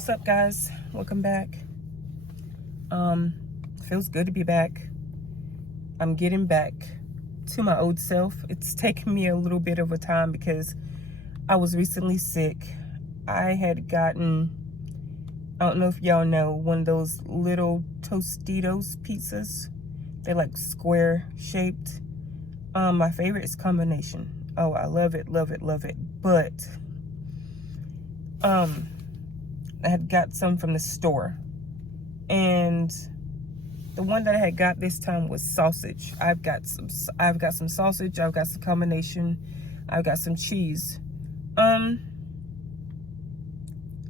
What's up, guys? Welcome back. Feels good to be back. I'm getting back to my old self. It's taken me a little bit of a time because I was recently sick. I had gotten, I don't know if y'all know, one of those little Tostitos pizzas. They're like square shaped. My favorite is combination. Oh, I love it, love it, love it. But I had got some from the store, and the one that I had got this time was sausage. I've got some sausage, I've got some combination, I've got some cheese.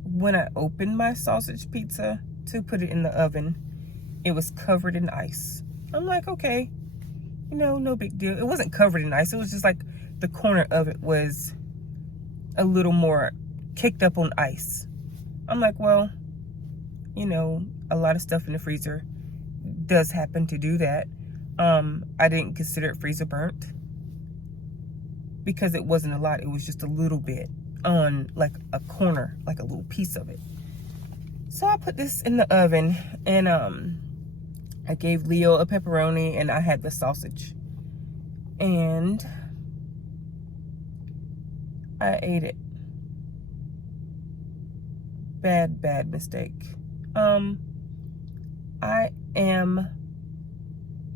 When I opened my sausage pizza to put it in the oven, it was covered in ice. I'm like, okay, no big deal. It wasn't covered in ice. It was just like the corner of it was a little more caked up on ice. I'm like, well, a lot of stuff in the freezer does happen to do that. I didn't consider it freezer burnt because it wasn't a lot. It was just a little bit on like a corner, like a little piece of it. So I put this in the oven, and I gave Leo a pepperoni, and I had the sausage, and I ate it. Bad mistake. I am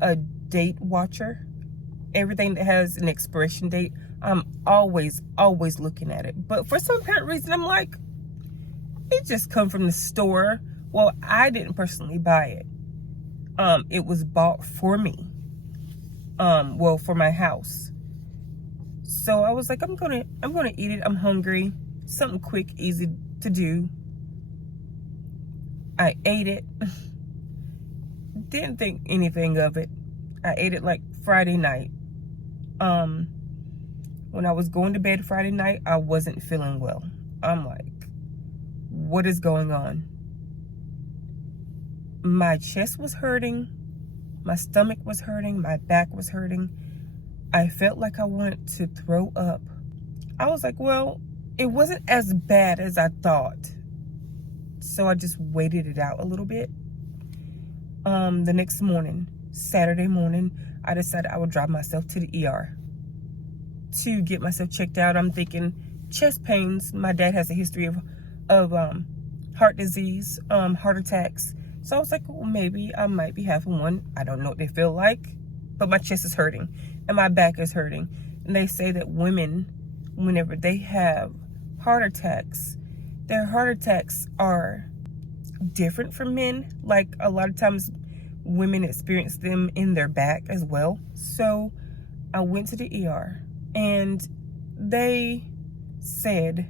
a date watcher. Everything that has an expiration date, I'm always looking at it. But for some apparent reason, I'm like, it just come from the store. Well, I didn't personally buy it. It was bought for me. For my house. So I was like, I'm gonna eat it. I'm hungry. Something quick, easy to do. I ate it. Didn't think anything of it. I ate it like Friday night. When I was going to bed Friday night, I wasn't feeling well. I'm like, what is going on? My chest was hurting. My stomach was hurting. My back was hurting. I felt like I wanted to throw up. I was like, well, it wasn't as bad as I thought. So I just waited it out a little bit. The next morning, Saturday morning, I decided I would drive myself to the ER to get myself checked out. I'm thinking chest pains. My dad has a history of heart disease, heart attacks. So I was like, well, maybe I might be having one. I don't know what they feel like, but my chest is hurting and my back is hurting. And they say that women, whenever they have heart attacks, their heart attacks are different from men. Like a lot of times women experience them in their back as well. So I went to the ER and they said,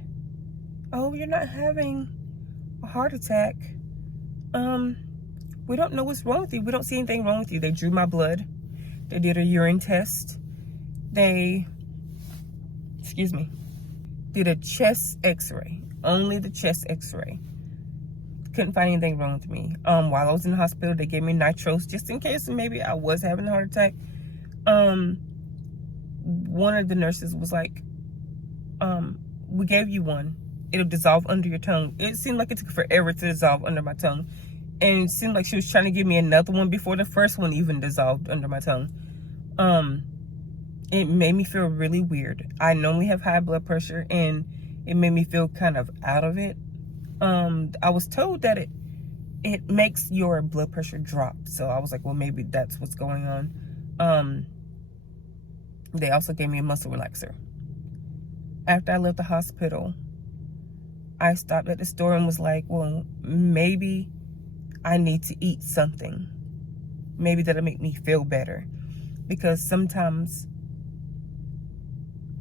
oh, you're not having a heart attack. We don't know what's wrong with you. We don't see anything wrong with you. They drew my blood. They did a urine test. They did a chest x-ray. Only the chest x-ray. Couldn't find anything wrong with me. While I was in the hospital, they gave me nitros just in case maybe I was having a heart attack. One of the nurses was like, we gave you one. It'll dissolve under your tongue. It seemed like it took forever to dissolve under my tongue. And it seemed like she was trying to give me another one before the first one even dissolved under my tongue. It made me feel really weird. I normally have high blood pressure, and it made me feel kind of out of it. I was told that it makes your blood pressure drop. So I was like, well, maybe that's what's going on. They also gave me a muscle relaxer. After I left the hospital, I stopped at the store and was like, well, maybe I need to eat something. Maybe that'll make me feel better. Because sometimes,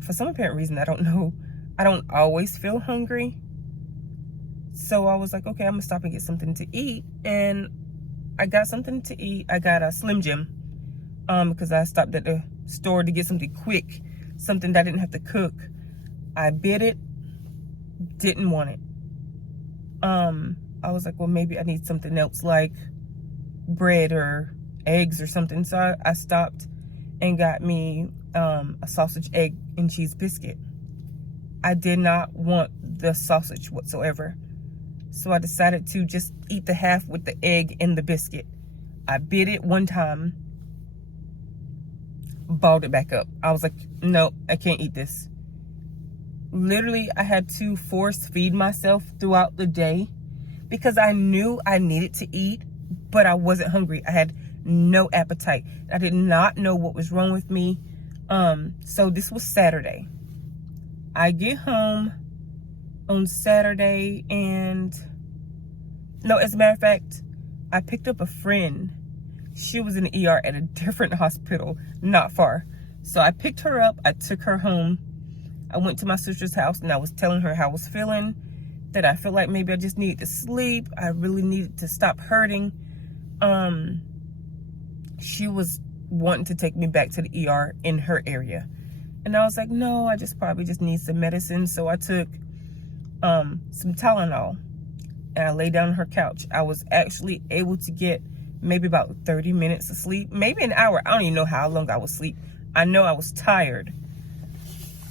for some apparent reason, I don't know, I don't always feel hungry. So I was like, okay, I'm gonna stop and get something to eat. And I got something to eat. I got a Slim Jim because I stopped at the store to get something quick, something that I didn't have to cook. I bit it, didn't want it. I was like, well, maybe I need something else like bread or eggs or something. So I stopped and got me a sausage, egg, and cheese biscuit. I did not want the sausage whatsoever. So I decided to just eat the half with the egg and the biscuit. I bit it one time, balled it back up. I was like, no, I can't eat this. Literally, I had to force feed myself throughout the day because I knew I needed to eat, but I wasn't hungry. I had no appetite. I did not know what was wrong with me. So this was Saturday. I get home on Saturday and no, as a matter of fact, I picked up a friend. She was in the ER at a different hospital, not far. So I picked her up, I took her home. I went to my sister's house and I was telling her how I was feeling, that I feel like maybe I just needed to sleep. I really needed to stop hurting. She was wanting to take me back to the ER in her area. And I was like, no, I probably just need some medicine. So I took some Tylenol and I lay down on her couch. I was actually able to get maybe about 30 minutes of sleep, maybe an hour. I don't even know how long I was asleep. I know I was tired.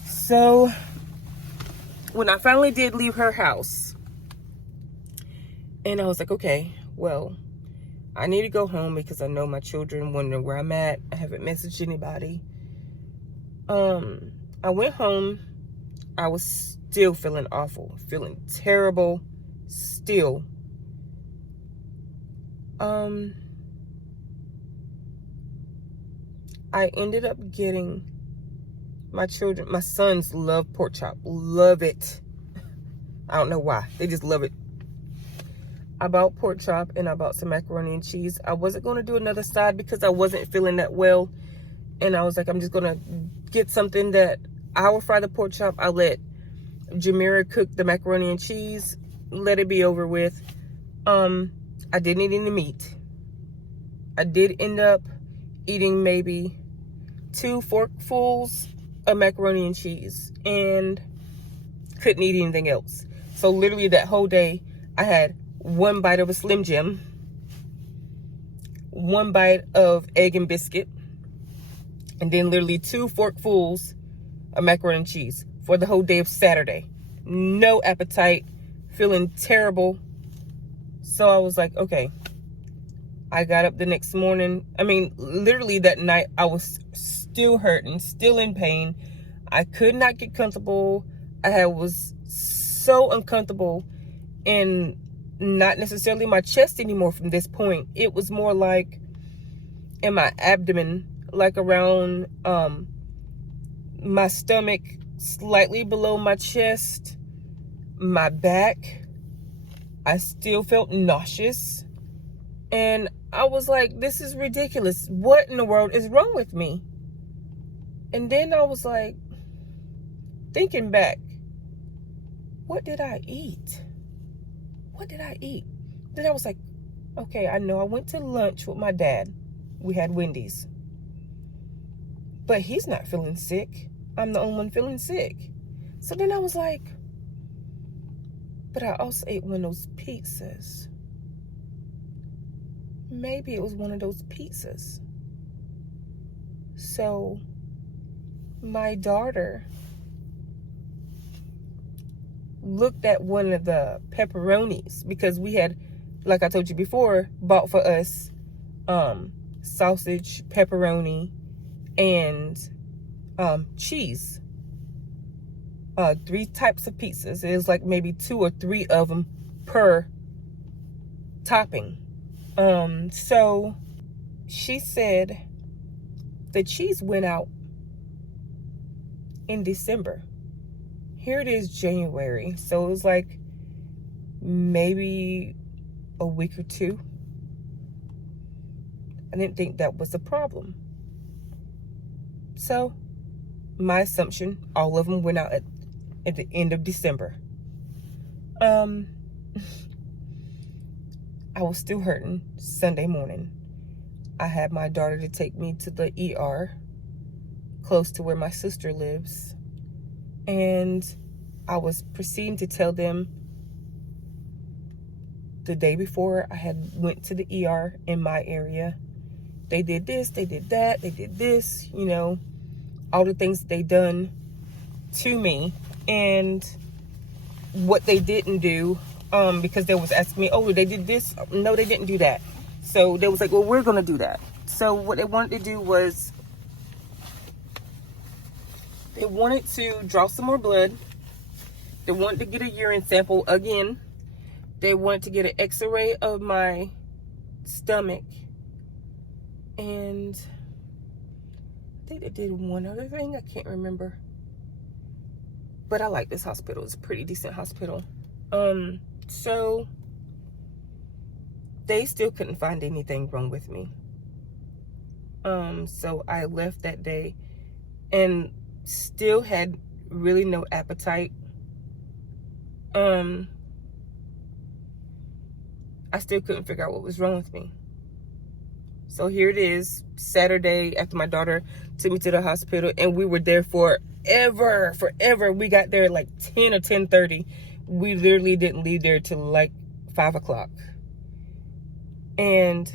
So when I finally did leave her house, and I was like, okay, well, I need to go home because I know my children wonder where I'm at. I haven't messaged anybody. I went home. I was still feeling awful, feeling terrible, still. I ended up getting my sons love pork chop, love it. I don't know why, they just love it. I bought pork chop and I bought some macaroni and cheese. I wasn't going to do another side because I wasn't feeling that well. And I was like, I'm just going to get something that I will fry the pork chop. I'll let Jamira cook the macaroni and cheese. Let it be over with. I didn't eat any meat. I did end up eating maybe 2 forkfuls of macaroni and cheese and couldn't eat anything else. So literally that whole day, I had 1 bite of a Slim Jim, 1 bite of egg and biscuit, and then literally 2 forkfuls of macaroni and cheese for the whole day of Saturday. No appetite, feeling terrible. So I was like, okay. I got up the next morning. I mean, literally that night, I was still hurting, still in pain. I could not get comfortable. I was so uncomfortable in not necessarily my chest anymore from this point. It was more like in my abdomen, like around my stomach, slightly below my chest, my back. I still felt nauseous. And I was like, this is ridiculous. What in the world is wrong with me? And then I was like, thinking back, what did I eat? What did I eat? Then I was like, okay, I know I went to lunch with my dad. We had Wendy's. But he's not feeling sick. I'm the only one feeling sick. So then I was like, but I also ate one of those pizzas. Maybe it was one of those pizzas. So my daughter looked at one of the pepperonis because we had, like I told you before, bought for us sausage, pepperoni, and cheese. 3 types of pizzas. It was like maybe 2 or 3 of them per topping. So she said the cheese went out in December. Here it is, January. So it was like maybe a week or 2. I didn't think that was a problem. So my assumption, all of them went out at the end of December. I was still hurting Sunday morning. I had my daughter to take me to the ER close to where my sister lives. And I was proceeding to tell them the day before I had went to the ER in my area. They did this, they did that, they did this, you know, all the things that they done to me. And what they didn't do because they was asking me, oh, they did this. No, they didn't do that. So they was like, well, we're going to do that. So what they wanted to do was they wanted to draw some more blood. They wanted to get a urine sample again. They wanted to get an x-ray of my stomach. And I think they did one other thing. I can't remember. But I like this hospital. It's a pretty decent hospital. So they still couldn't find anything wrong with me. So I left that day and still had really no appetite. I still couldn't figure out what was wrong with me. So here it is, Saturday after my daughter took me to the hospital, and we were there forever. We got there at like 10 or 10:30. We literally didn't leave there till like 5 o'clock. And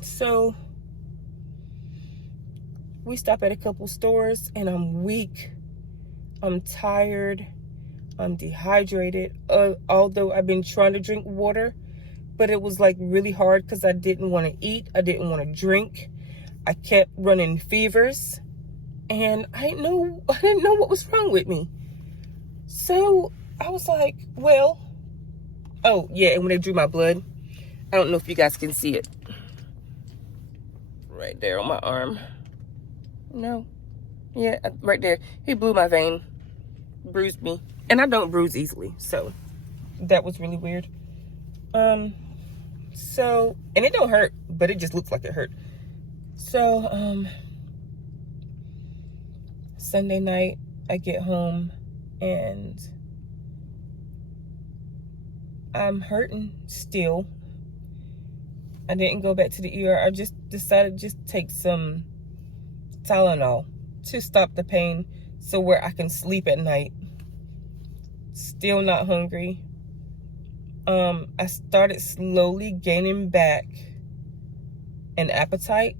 so we stop at a couple stores, and I'm weak. I'm tired. I'm dehydrated. Although I've been trying to drink water, but it was like really hard because I didn't want to eat. I didn't want to drink. I kept running fevers, and I didn't know what was wrong with me. So I was like, well, oh yeah, and when they drew my blood, I don't know if you guys can see it. Right there on my arm. No. Yeah, right there. He blew my vein, bruised me. And I don't bruise easily, so that was really weird. So, and it don't hurt, but it just looks like it hurt. So, Sunday night, I get home and I'm hurting still. I didn't go back to the ER. I just decided to just take some Tylenol to stop the pain so where I can sleep at night. Still not hungry. I started slowly gaining back an appetite.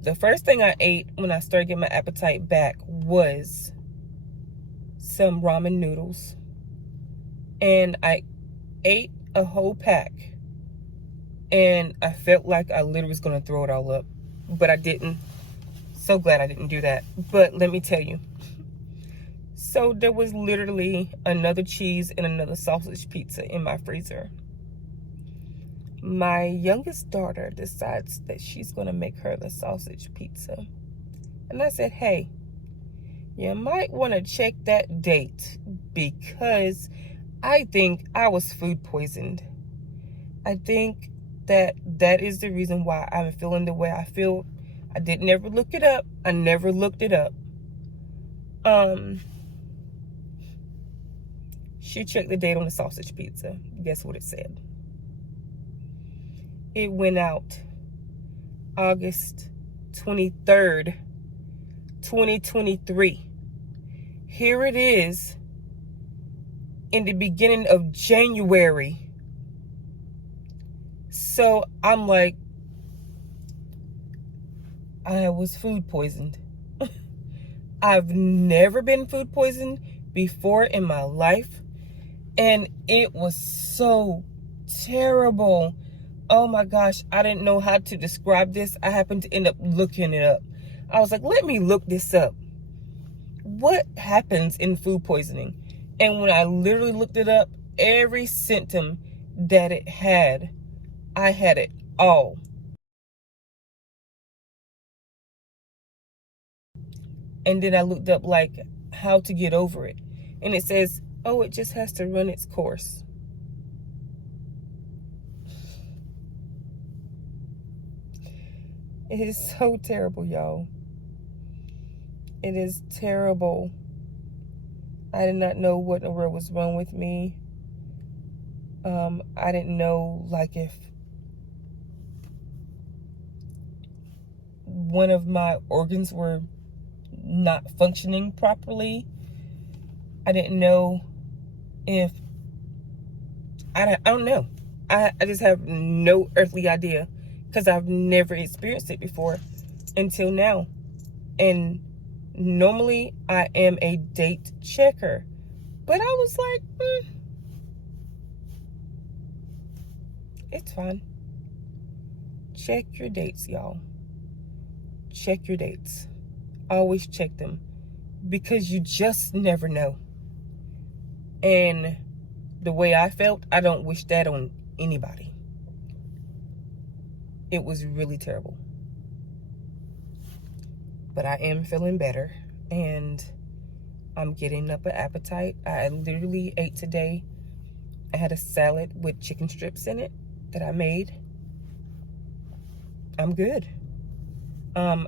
The first thing I ate when I started getting my appetite back was some ramen noodles. And I ate a whole pack. And I felt like I literally was going to throw it all up. But I didn't. So glad I didn't do that. But let me tell you. So there was literally another cheese and another sausage pizza in my freezer. My youngest daughter decides that she's going to make her the sausage pizza. And I said, hey, you might want to check that date because I think I was food poisoned. I think that is the reason why I'm feeling the way I feel. I didn't ever look it up. I never looked it up. She checked the date on the sausage pizza. Guess what it said? It went out August 23rd, 2023. Here it is in the beginning of January. So I'm like, I was food poisoned. I've never been food poisoned before in my life. And it was so terrible. Oh my gosh, I didn't know how to describe this. I happened to end up looking it up. I was like, let me look this up. What happens in food poisoning? And when I literally looked it up, every symptom that it had, I had it all. And then I looked up like how to get over it. And it says, oh, it just has to run its course. It is so terrible, y'all. It is terrible. I did not know what in the world was wrong with me. I didn't know, like, if one of my organs were not functioning properly. I didn't know if, I don't know. I just have no earthly idea because I've never experienced it before until now. And normally I am a date checker. But I was like, it's fine. Check your dates, y'all. Check your dates. Always check them, because you just never know. And the way I felt, I don't wish that on anybody. It was really terrible. But I am feeling better, and I'm getting up an appetite. I literally ate today. I had a salad with chicken strips in it that I made. I'm good.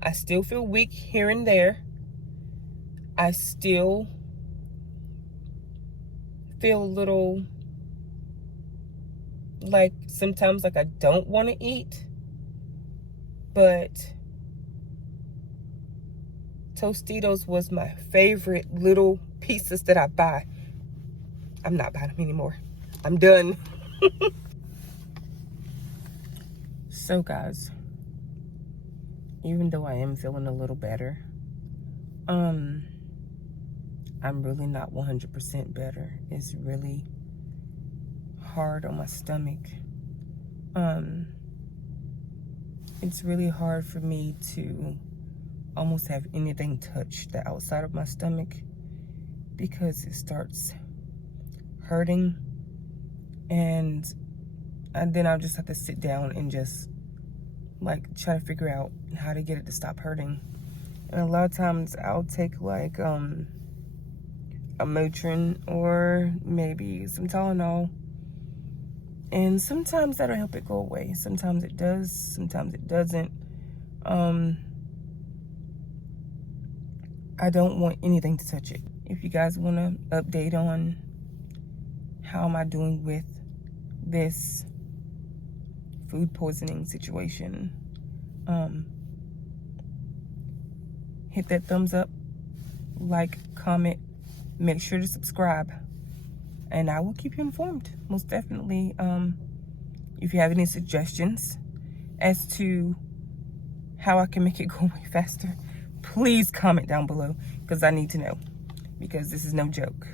I still feel weak here and there. I still feel a little like sometimes like I don't want to eat, but Tostitos was my favorite little pieces that I buy. I'm not buying them anymore. I'm done. So guys, even though I am feeling a little better, I'm really not 100% better. It's really hard on my stomach. It's really hard for me to almost have anything touch the outside of my stomach, because it starts hurting, and then I'll just have to sit down and just like try to figure out how to get it to stop hurting. And a lot of times I'll take like a Motrin or maybe some Tylenol, and sometimes that'll help it go away. Sometimes it does, sometimes it doesn't. I don't want anything to touch it. If you guys want to update on how am I doing with this food poisoning situation, hit that thumbs up, like, comment, make sure to subscribe, and I will keep you informed, most definitely. If you have any suggestions as to how I can make it go away faster, please comment down below, because I need to know, because this is no joke.